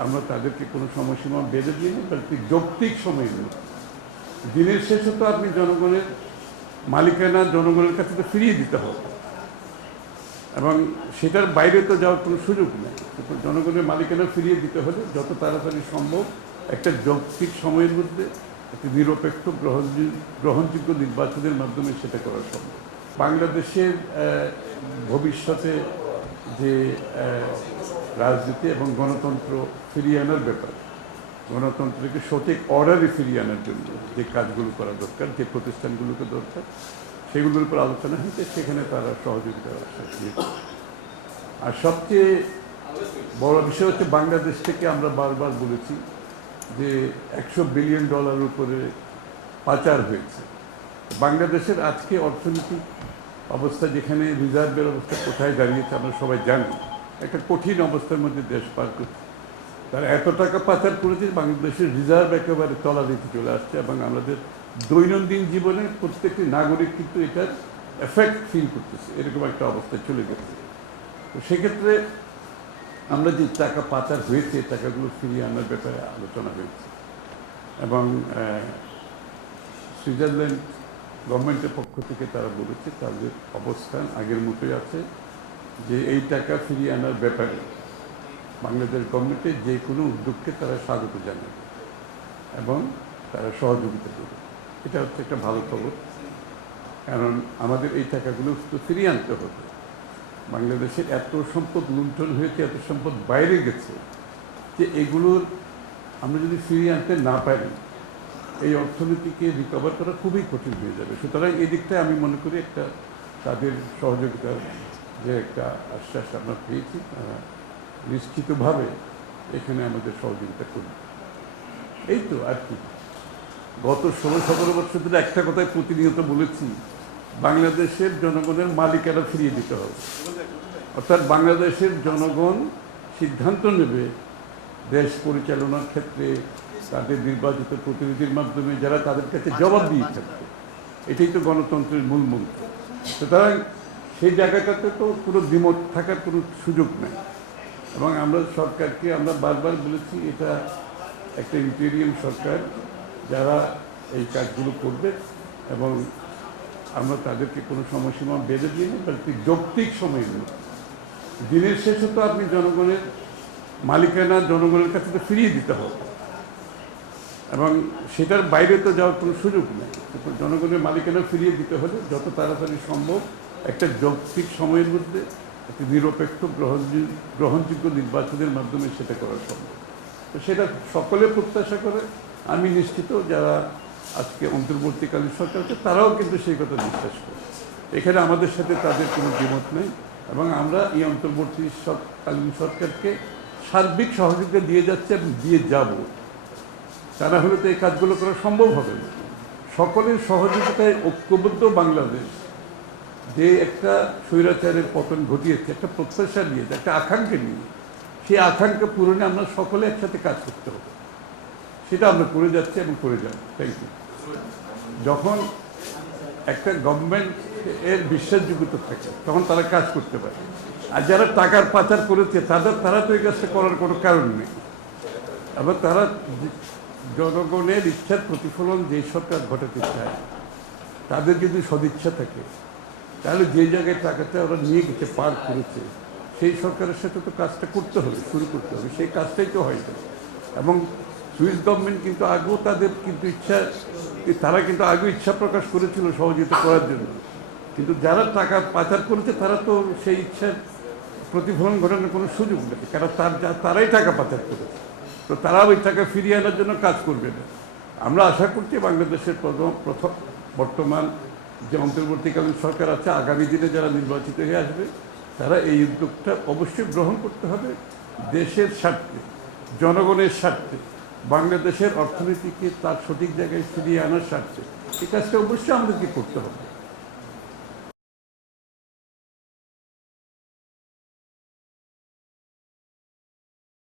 আমরা তাদেরকে কোনো সময়সীমা বেঁধে দিই না বলতে যৌক্তিক সময় নেই দিনের শেষে তো আপনি জনগণের মালিকানা জনগণের কাছে তো ফিরিয়ে দিতে হবে। এবং সেটার বাইরে তো যাওয়ার কোনো সুযোগ নেই। জনগণের মালিকানা ফিরিয়ে দিতে হলে যত তাড়াতাড়ি সম্ভব একটা যৌক্তিক সময়ের মধ্যে একটি নিরপেক্ষ গ্রহণযোগ্য নির্বাচনের মাধ্যমে সেটা করা সম্ভব। বাংলাদেশের ভবিষ্যতে যে রাজনীতি এবং গণতন্ত্র ফিরিয়ে আনার ব্যাপার। গণতন্ত্রকে সঠিক অর্ডারে ফিরিয়ে আনার জন্য যে কাজগুলো করা দরকার, যে প্রতিষ্ঠানগুলোকে দরকার, সেগুলোর উপর আলোচনা হয়েছে, সেখানে তারা সহযোগিতা আশ্বাস দিয়েছে। আর সবচেয়ে বড় বিষয় হচ্ছে বাংলাদেশ থেকে আমরা বারবার বলেছি যে একশো বিলিয়ন ডলার উপরে পাচার হয়েছে। বাংলাদেশের আজকে অর্থনৈতিক অবস্থা যেখানে রিজার্ভের অবস্থা কোথায় দাঁড়িয়েছে আমরা সবাই জানি। একটা কঠিন অবস্থার মধ্যে দেশ পার করছে। তারা এত টাকা পাচার করেছে বাংলাদেশের রিজার্ভ একেবারে তলানিতে চলে আসছে এবং আমাদের দৈনন্দিন জীবনে প্রত্যেকটি নাগরিক কিন্তু এটার এফেক্ট ফিল করতেছে। এরকম একটা অবস্থা চলে গেছে। তো সেক্ষেত্রে আমরা যে টাকা পাচার হয়েছে টাকাগুলো ফিরিয়ে আনার ব্যাপারে আলোচনা হয়েছে। এবং সুইজারল্যান্ড গভর্নমেন্টের পক্ষ থেকে তারা বলেছে, তাদের অবস্থান আগের মতোই আছে, যে এই টাকা ফিরিয়ে আনার ব্যাপারে বাংলাদেশ গভর্নমেন্টের যে কোনো উদ্যোগকে তারা স্বাগত জানাবে এবং তারা সহযোগিতা করবে। এটা হচ্ছে একটা ভালো খবর। কারণ আমাদের এই টাকাগুলো তো ফিরিয়ে আনতে হবে। বাংলাদেশের এত সম্পদ লুণ্ঠন হয়েছে, এত সম্পদ বাইরে গেছে, যে এগুলোর আমরা যদি ফিরিয়ে আনতে না পারি এই অর্থনীতিকে রিকভার করা খুবই কঠিন হয়ে যাবে। সুতরাং এই দিকটায় আমি মনে করি একটা তাদের সহযোগিতার যে একটা আশ্বাস আমরা পেয়েছি, তারা নিশ্চিতভাবে এখানে আমাদের সহযোগিতা করবে। এই তো আর কি। গত ষোলো সতেরো বছর ধরে একটা কথাই প্রতিনিয়ত বলেছি, বাংলাদেশের জনগণের মালিকানা ফিরিয়ে দিতে হবে। অর্থাৎ বাংলাদেশের জনগণ সিদ্ধান্ত নেবে দেশ পরিচালনার ক্ষেত্রে তাদের নির্বাচিত প্রতিনিধির মাধ্যমে যারা তাদের কাছে জবাব দিয়ে থাকবে এটাই তো গণতন্ত্রের মূল মন্ত্র। সুতরাং সেই জায়গাটাতে তো কোনো দ্বিমত থাকার কোনো সুযোগ নেই। এবং আমরা সরকারকে আমরা বারবার বলেছি, এটা একটা ইন্টেরিয়াম সরকার, যারা এই কাজগুলো করবে এবং আমরা তাদেরকে কোনো সময়সীমা বেঁধে দিই না বলতে যৌক্তিক সময় নেই দিনের শেষে তো আপনি জনগণের মালিকানা জনগণের কাছে তো ফিরিয়ে দিতে হবে। এবং সেটার বাইরে তো যাওয়ার কোনো সুযোগ নেই। জনগণের মালিকানা ফিরিয়ে দিতে হলে যত তাড়াতাড়ি সম্ভব একটা যৌক্তিক সময়ের মধ্যে একটি নিরপেক্ষ গ্রহণযোগ্য নির্বাচনের মাধ্যমে সেটা করা সম্ভব। তো সেটা সকলে প্রত্যাশা করে। আমি নিশ্চিত যারা আজকে অন্তর্বর্তীকালীন সরকার আছে তারাও কিন্তু সেই কথা বিশ্বাস করে। এখানে আমাদের সাথে তাদের কোনো দ্বিমত নেই এবং আমরা এই অন্তর্বর্তী সর- সরকারকে সার্বিক সহযোগিতা দিয়ে যাচ্ছে এবং দিয়ে যাব। তা না হলে তো এই কাজগুলো করা সম্ভব হবে না। সকলের সহযোগিতায় ঐক্যবদ্ধ বাংলাদেশ যে একটা স্বৈরাচারের পতন ঘটিয়েছে, একটা প্রত্যাশা নিয়েছে একটা আকাঙ্ক্ষা নিয়ে, সেই আকাঙ্ক্ষা পূরণে আমরা সকলে একসাথে কাজ করতে হবে। সেটা আমরা করে যাচ্ছি এবং করে যাব। থ্যাংক ইউ যখন একটা গভর্নমেন্ট এর বিশ্বাসযোগ্যতা থাকে, তখন তারা কাজ করতে পারে। আর যারা টাকার পাচার করেছে, তাদের, তারা তো এই কাজটা করার কোনো কারণ নেই। আবার তারা জনগণের ইচ্ছার প্রতিফলন যে সরকার ঘটাতে চায়, তাদের যদি সদিচ্ছা থাকে, তাহলে যে জায়গায় টাকাটা ওরা নিয়ে গেছে, পার করেছে, সেই সরকারের সাথে তো কাজটা করতে হবে, শুরু করতে হবে। সেই কাজটাই তো হয় না। এবং সুইস গভর্নমেন্ট কিন্তু আগেও তাদের কিন্তু ইচ্ছা, তারা কিন্তু আগেও ইচ্ছা প্রকাশ করেছিল সহযোগিতা করার জন্য। কিন্তু যারা টাকা পাচার করেছে, তারা তো সেই ইচ্ছার প্রতিফলন ঘটানোর কোনো সুযোগ নেই। কারণ তার তারাই টাকা পাচার করেছে। তো তারা ওই টাকা ফিরিয়ে আনার জন্য কাজ করবে না। আমরা আশা করছি বাংলাদেশের প্রথম প্রথম বর্তমান যে অন্তর্বর্তীকালীন সরকার আছে, আগামী দিনে যারা নির্বাচিত হয়ে আসবে, তারা এই উদ্যোগটা অবশ্যই গ্রহণ করতে হবে দেশের স্বার্থে, জনগণের স্বার্থে, বাংলাদেশের অর্থনীতিকে তার সঠিক জায়গায় ফিরিয়ে আনার স্বার্থে। এই কাজটা অবশ্যই আমাদেরকে করতে হবে।